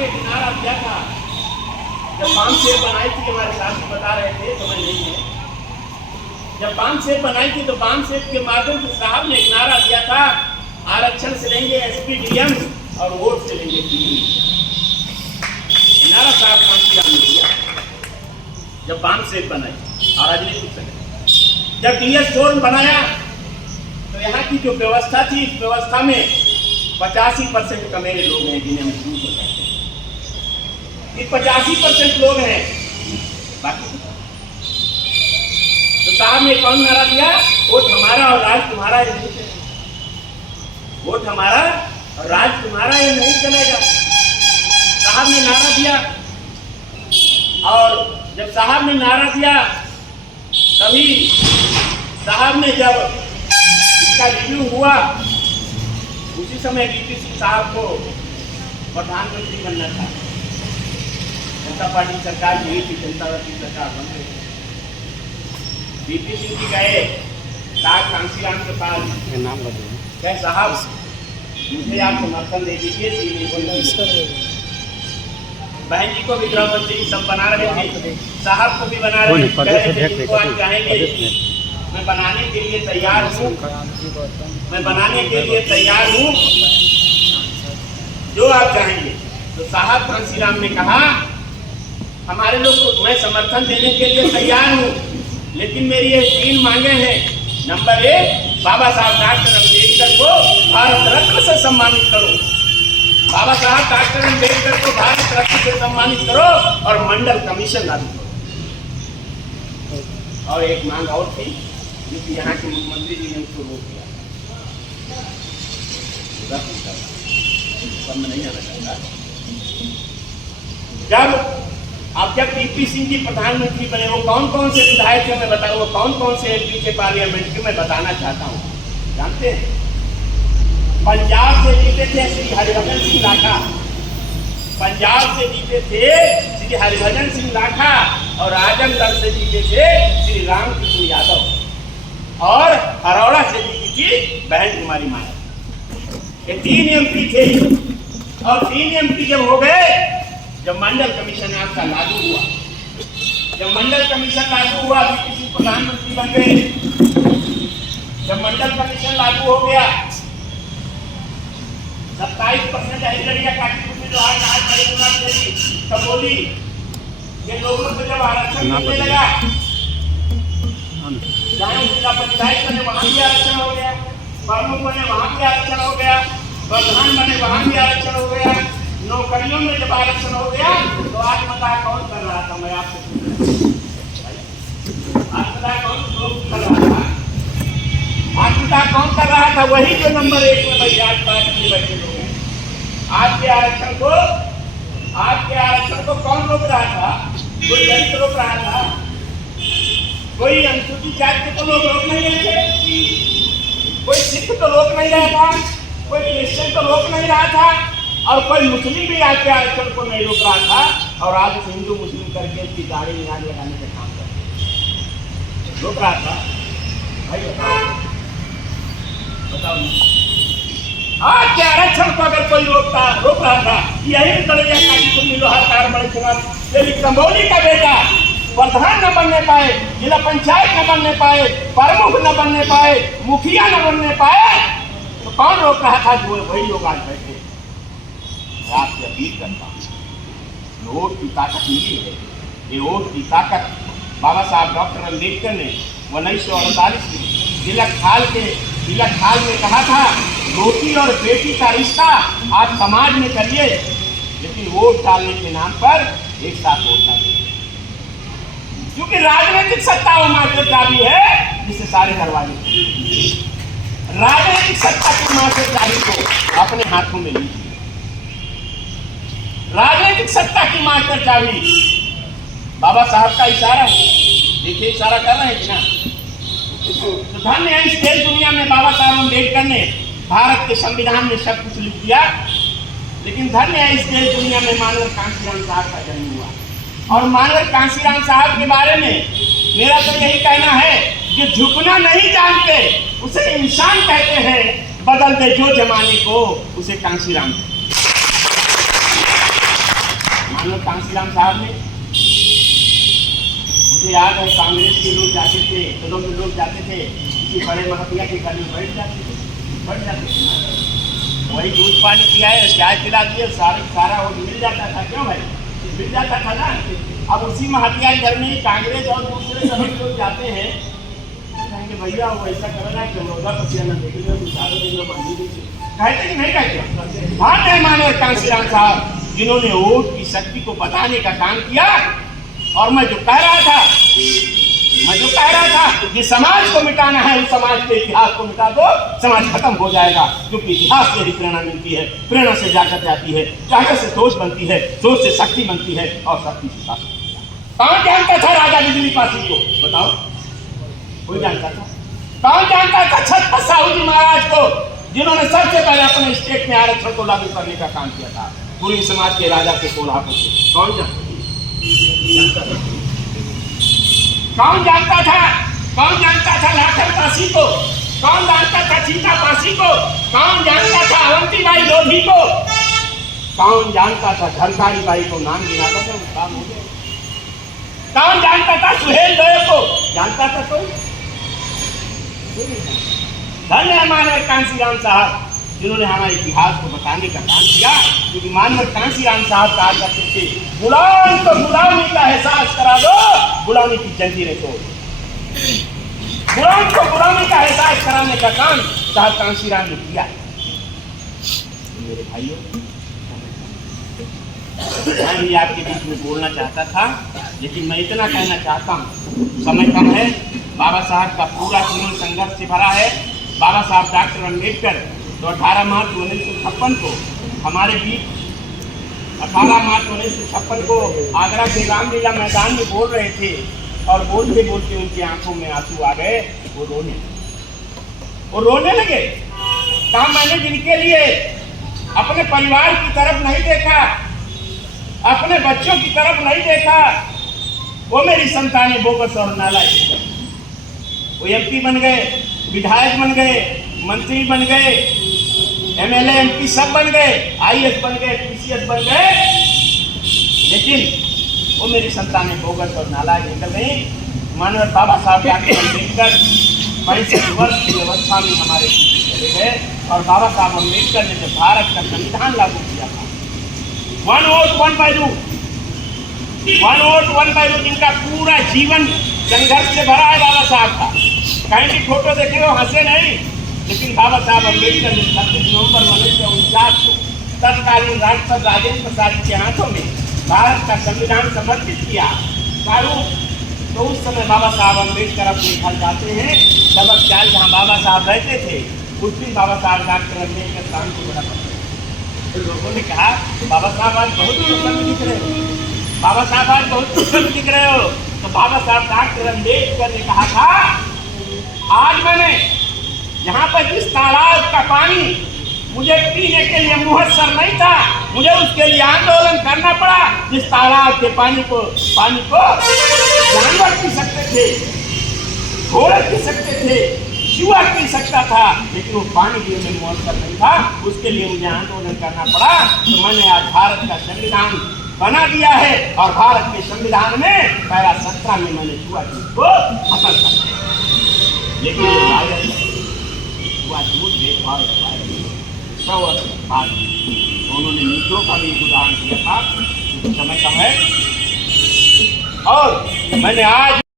ने एक नारा दिया था जब 5 सेब बनाई थी, हमारे साथी बता रहे थे, समझ नहीं है। जब 5 सेब बनाई थी तो 5 सेब के माध्यम से साहब ने एक नारा दिया था, आरक्षण से लेंगे एसपी डीएम और वोट से लेंगे पीडी। नारा साहब कांशीराम ने दिया जब 5 सेब बनाई। और राजनीतिक संगठन जब डीएस जोन बनाया तो यहाँ की जो व्यवस्था थी, इस व्यवस्था में 85% कमेरे लोग हैं जिन्हें हम शुरू कर सकते हैं। ये 85% लोग हैं, बाकी तो साहब ने कौन नारा दिया? वोट हमारा और राज तुम्हारा ये नहीं चलेगा। वोट हमारा और राज तुम्हारा ये नहीं चलेगा। साहब ने नारा दिया और जब साहब ने नारा दिया तभी साहब ने जब इसका रिव्यू हुआ, उसी समय वीपी सिंह साहब को प्रधानमंत्री बनना था। जनता पार्टी सरकार यही थी, जनता पार्टी सरकार बन गई। वीपी सिंह जी गए साहब कांशीराम के पास, क्या साहब मुझे आप समर्थन दे दीजिए। बहन जी को भी गृह मंत्री सब बना रहे थे, साहब को भी बना रहे थे। आज चाहेंगे मैं बनाने के लिए तैयार हूँ, मैं बनाने के लिए तैयार हूँ, जो आप चाहेंगे। तो साहब कांशीराम ने कहा हमारे लोग को मैं समर्थन देने के लिए तैयार हूँ, लेकिन मेरी ये 3 मांगे हैं। नंबर 1, बाबा साहब डॉक्टर अम्बेडकर को भारत रत्न से सम्मानित करो। बाबा साहब डॉक्टर अम्बेडकर को भारत रत्न से सम्मानित करो और मंडल कमीशन लागू करो। और एक मांग और थी, क्योंकि यहाँ के मुख्यमंत्री जी ने उसको रोक दिया। सब में नहीं आना चाहता। जब वीपी सिंह जी प्रधानमंत्री बने, वो कौन कौन से विधायक थे मैं बताऊँ, वो कौन कौन से एमपी थे पार्लियामेंट के, मैं बताना चाहता हूँ। जानते हैं? पंजाब से जीते थे श्री हरिभजन सिंह लाठा, पंजाब से जीते थे श्री हरिभजन सिंह लाठा, और आजमगढ़ से जीते थे श्री रामकृष्ण यादव, और हरौड़ा से जीती थी बहन कुमारी माया। ये 3 एमपी थे। और 3 एमपी जब हो गए, जब मंडल कमीशन आपका लागू हुआ, जब मंडल कमीशन लागू हुआ, वीपी सिंह प्रधानमंत्री बन गए। जब मंडल कमीशन लागू हो गया, 27% हरिजनिया काटीपुर में जो आज कबोली ये लोगों को जब आरक्षण मिलने लगा, जहाँ जिला पंचायत बने वहाँ भी आरक्षण हो गया, प्रमुख बने वहाँ भी आरक्षण हो गया, प्रधान बने वहाँ भी आरक्षण हो गया, नौकरियों में जब आरक्षण हो गया, तो आज पता कौन कर रहा था? मैं आपसे आज पता कौन कर रहा था? आज पता कौन कर रहा था? वही जो नंबर 1 में भाई आज बात नहीं बैठे लोग हैं। आज के आरक्षण को कौन रोक रहा था? कोई दलित रोक रहा था, कोई अनुसूचित जाति को लोग रोक नहीं रहे थे, कोई सिख तो रोक नहीं रहा था, कोई क्रिश्चियन तो रोक नहीं रहा था, और कोई मुस्लिम भी आज के आरक्षण को नहीं रोक रहा था। और आज हिंदू मुस्लिम करके उसकी दाढ़ी निशान लगाने का काम करते रोक रहा था। भाई बताओ आज के आरक्षण को अगर कोई रोक रहा था, यही तड़िया काटीपुर में लोहार बड़े समाज, लेकिन कंबोली का बेटा प्रधान न बनने पाए, जिला पंचायत न बनने पाए, प्रमुख न बनने पाए, मुखिया न बनने पाए, तो कौन रोक रहा था? जो वही लोग आज बैठे। आपसे अपील करता हूँ, वोट की ताकत मिली है। ये वोट की ताकत बाबा साहब डॉक्टर अम्बेडकर ने 1948 में तिलक हाल में कहा था, रोटी और बेटी का रिश्ता आप समाज में करिए, लेकिन वोट डालने के नाम पर एक साथ वोट डालिए। क्योंकि राजनीतिक सत्ता वो मात्र चाबी है जिससे सारे दरवाजे, राजनीतिक सत्ता की मात्र चाबी को अपने हाथों में लीजिए। राजनीतिक सत्ता की मात्र चाबी बाबा साहब का इशारा है। देखिए इशारा कर रहे हैं कि ना? तो धन्य है इस देश दुनिया में बाबा साहब अम्बेडकर ने भारत के संविधान में सब कुछ लिख दिया, लेकिन धन्य है इस देश दुनिया में मानवर कांशीराम साहब का जन्म हुआ। और मानवर कांशीराम साहब के बारे में मेरा तो यही कहना है कि झुकना नहीं जानते उसे इंसान कहते हैं, बदल दे जो जमाने को उसे कांशीराम। मानो कांसीराम साहब ने, मुझे याद है कांग्रेस के लोग जाते थे, दलों के लोग जाते थे, किसी बड़े महतिया के घर में बैठ जाते थे, वही दूध पानी पिया है, चाय पिला दिए, सारा वो मिल जाता था। क्यों भाई? मिल जाता था ना। अब उसी महतिया के घर में कांग्रेस और दूसरे सभी लोग जाते हैं, कहेंगे भैया वो ऐसा करना कि रोजा पसियाना देख लो, सारे दिन में बांधी दीजिए। कहते कि नहीं कहते? हाँ नहीं माने कांसीराम साहब, जिन्होंने वोट की शक्ति को बताने का काम किया। और मैं जो कह रहा था कि समाज को मिटाना है, उस समाज के इतिहास को मिटा दो, समाज खत्म हो जाएगा। क्योंकि इतिहास से ही प्रेरणा मिलती है, प्रेरणा से जाकर जाती है, जाकर से सोच बनती है, सोच से शक्ति बनती है, और शक्ति से शासन। कौन जानता था राजा बिजली पासी को? बताओ, कोई जानता था? कौन जानता था छत्रपति साहू जी महाराज को, जिन्होंने सबसे पहले अपने स्टेट में आरक्षण को लागू करने का काम किया था, पूरी समाज के राजा के कोल्हापुर से? कौन जानता था? कौन जानता था? कौन जानता था लाखन पासी को? कौन जानता था सीता पासी को? कौन जानता था अवंतीबाई लोधी को? कौन जानता था झलकारी बाई को? नाम गिनाता था, काम हो गया। कौन जानता था सुहेल देव को? जानता था कोई? धन्य हमारे कांसीराम साहब, जिन्होंने हमारे इतिहास को बताने का काम किया। क्योंकि मानव कांसीराम साहब कहा करते थे, गुलाम को गुलामी का एहसास करा दो, गुलामी की जंजीरें तोड़ दो। गुलाम को गुलामी का एहसास कराने का काम साहब कांसीराम ने किया। मेरे भाइयों, मैं भी आपके बीच में बोलना चाहता था, लेकिन मैं इतना कहना चाहता हूँ, समय कम है। बाबा साहब का पूरा जीवन संघर्ष से भरा है। बाबा साहब डॉक्टर अम्बेडकर तो 18 मार्च 1956 को हमारे बीच 18 मार्च 1956 को आगरा के रामलीला मैदान में बोल रहे थे, और बोलते बोलते उनकी आंखों में आंसू आ गए। वो रोने लगे। कहा, मैंने जिनके लिए अपने परिवार की तरफ नहीं देखा, अपने बच्चों की तरफ नहीं देखा, वो मेरी संतानें बोगस और नालायक। वो एमपी बन गए, विधायक बन गए, मंत्री बन गए, एमएलए एमपी सब बन गए, आईएएस बन गए, पीसीएस बन गए, लेकिन वो मेरी संतानें बोगस और नालायक निकल गई। मानव बाबा साहब डॉक्टर अम्बेडकर 65 वर्ष की अवस्था में हमारे पीछे चले गए। और बाबा साहब अम्बेडकर ने जब भारत का संविधान लागू किया था, 1 वोट 1 बाइलू, 1 वोट 1 बाइलू, जिनका पूरा जीवन संघर्ष से भरा है बाबा साहब का। कहीं भी फोटो देखे हो हंसे नहीं, लेकिन बाबा साहब अम्बेडकर ने 26 नवंबर 1949 को तत्कालीन राष्ट्रपति राजेंद्र प्रसाद के हाथों में भारत का संविधान समर्पित किया। तो उस समय बाबा साहब अम्बेडकर अपने घर जाते हैं, सबक चाल जहाँ बाबा साहब रहते थे, उस दिन बाबा साहब डॉक्टर अम्बेडकर शाम को बड़ा पड़ते। तो लोगों ने कहा, बाबा साहब आज बहुत प्रसन्न दिख रहे हो, बाबा साहब आज बहुत प्रसन्न दिख रहे हो। तो बाबा साहब डॉक्टर अम्बेडकर ने कहा था, आज मैंने यहाँ पर जिस तालाब का पानी मुझे पीने के लिए मुयस्सर नहीं था, मुझे उसके लिए आंदोलन करना पड़ा। जिस तालाब के पानी को जानवर पी सकते थे, घोड़े पी सकते थे, चूहा पी सकता था, लेकिन वो पानी पीने में मुयस्सर नहीं था, उसके लिए मुझे आंदोलन करना पड़ा। तो मैंने आज भारत का संविधान बना दिया है, और भारत के संविधान में पैरा 17 में मैंने चूहा को खत्म कर दिया। लेकिन भेदभाव उन्होंने मित्रों का भी उदाहरण दिया था। समय कम है, और मैंने आज